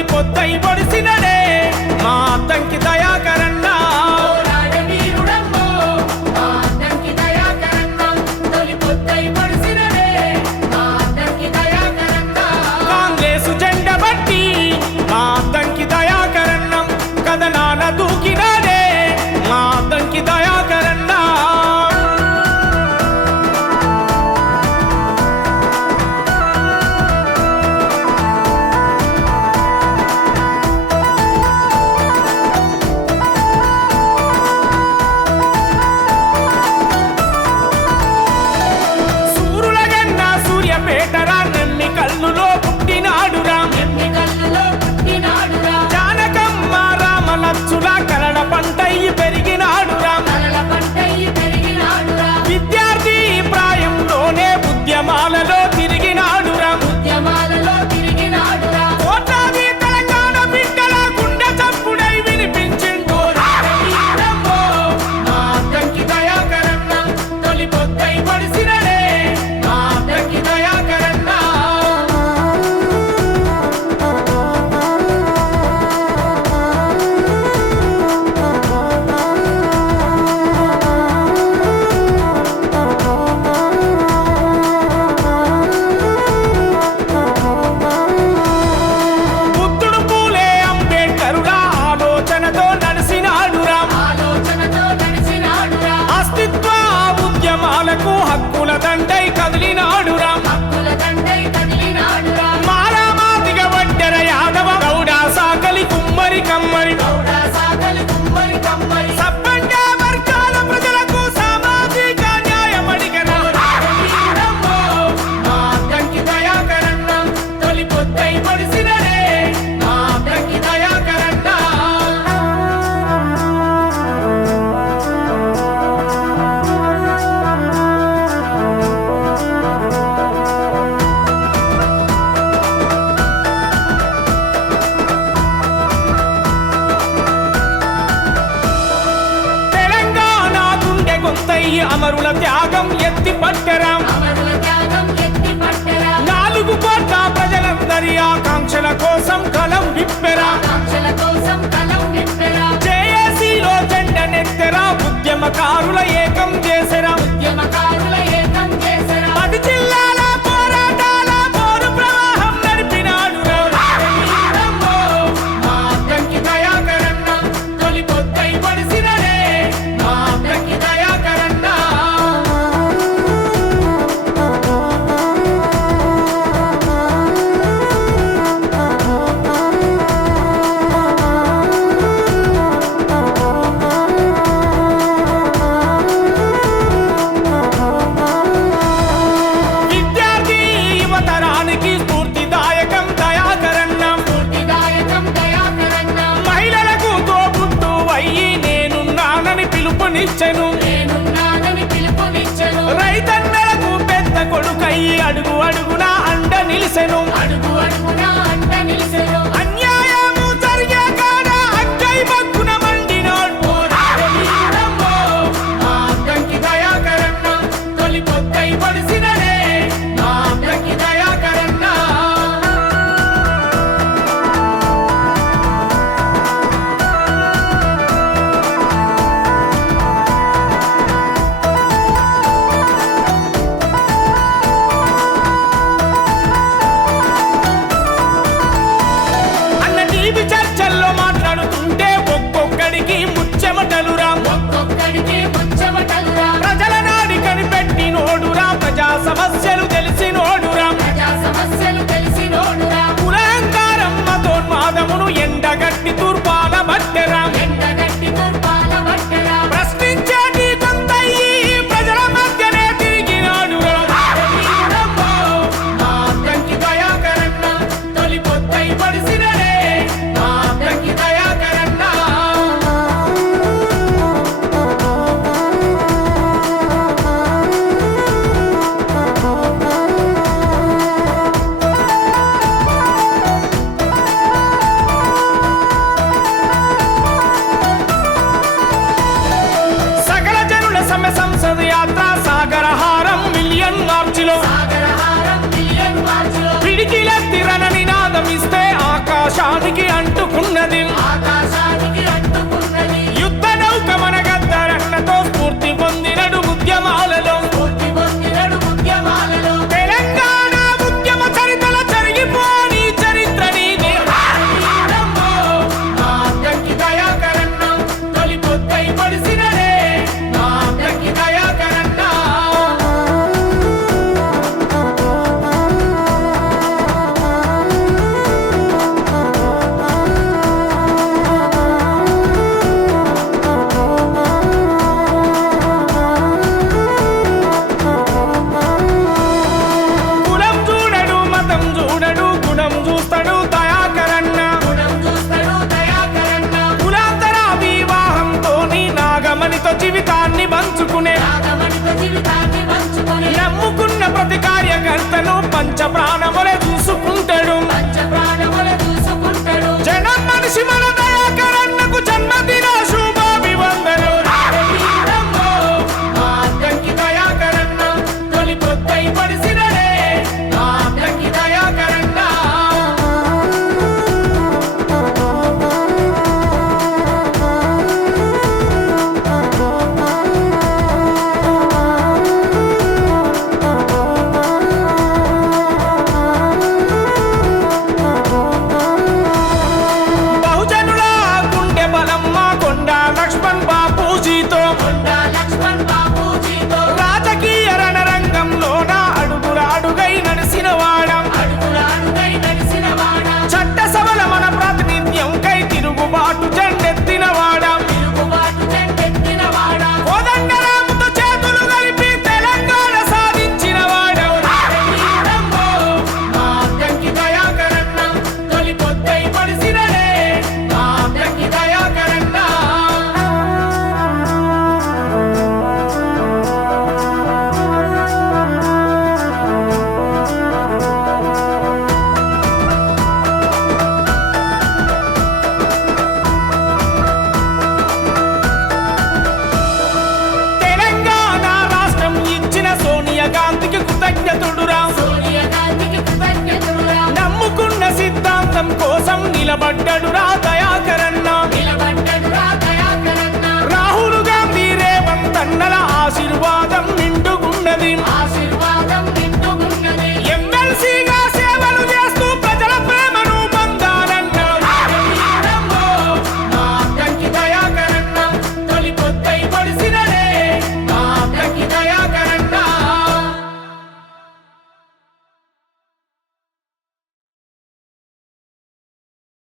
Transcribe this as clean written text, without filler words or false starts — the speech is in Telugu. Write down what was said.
తొలి పొద్దై పొడిసినడే మా అద్దంకి దయాకరన్న. కాంగ్రెసు జెండ బట్టి మా అద్దంకి దయాకరన్నం కథనాల దూకినాడే మా అద్దంకి దయాకరన్న. పేటరా నెమ్మి కల్లులో పుట్టినాడురా జానకమ్మ రామలచ్చుల కరడ పంటయ్యి పెరిగినాడురా. విద్యార్థి ప్రాయంలోనే ఉద్యమాలలో తిరిగినాడురా. కోట్లాది తెలంగాణ బిడ్డల గుండె చప్పుడై వినిపించిండు మా అద్దంకి దయాకరన్న తొలి పొద్దై పొడిసినడే మా అద్దంకి దయాకరన్న. బుద్ధుడు పూలే అంబేడ్కరుల ఆలోచనతో నడిసినాడురా. అస్తిత్వ ఉద్యమాలకు హక్కుల దండై కదిలినాడురా. మారామాదిగ వడ్డెర యాదవ గౌడ సాకలి కుమ్మరి కమ్మరి సబ్బండ వర్గాల ప్రజలకు సామాజిక న్యాయం అడిగన మా అద్దంకి దయాకరన్న తొలి పొద్దై పొడిసినడే మా అద్దంకి దయాకరన్న. తెలంగాణ గుండె గొంతయ్యి అమరుల త్యాగం ఎత్తి పట్టరా. 4 కోట్ల ప్రజలందరి ఆకాంక్షల కోసం కలం విప్పెరా. జేఏసీలో జెండనెత్తెరా ఉద్యమకారుల ఏకం చేసెరా. 10 జిల్లాల పోరాటాల పోరు ప్రవాహం నడిపినాడురా. మా అద్దంకి దయాకరన్న తొలి పొద్దై పొడిసినడే మా అద్దంకి దయాకరన్న. విద్యార్థి యువతరానికి స్ఫూర్తిదాయకం దయాకరన్న. మహిళలకు తోబుట్టు అయ్యి నేనున్నానని పిలుపునిచ్చెను. రైతన్నలకు పెద్ద కొడుకయ్యి అడుగు అడుగున అండ నిలిసెను.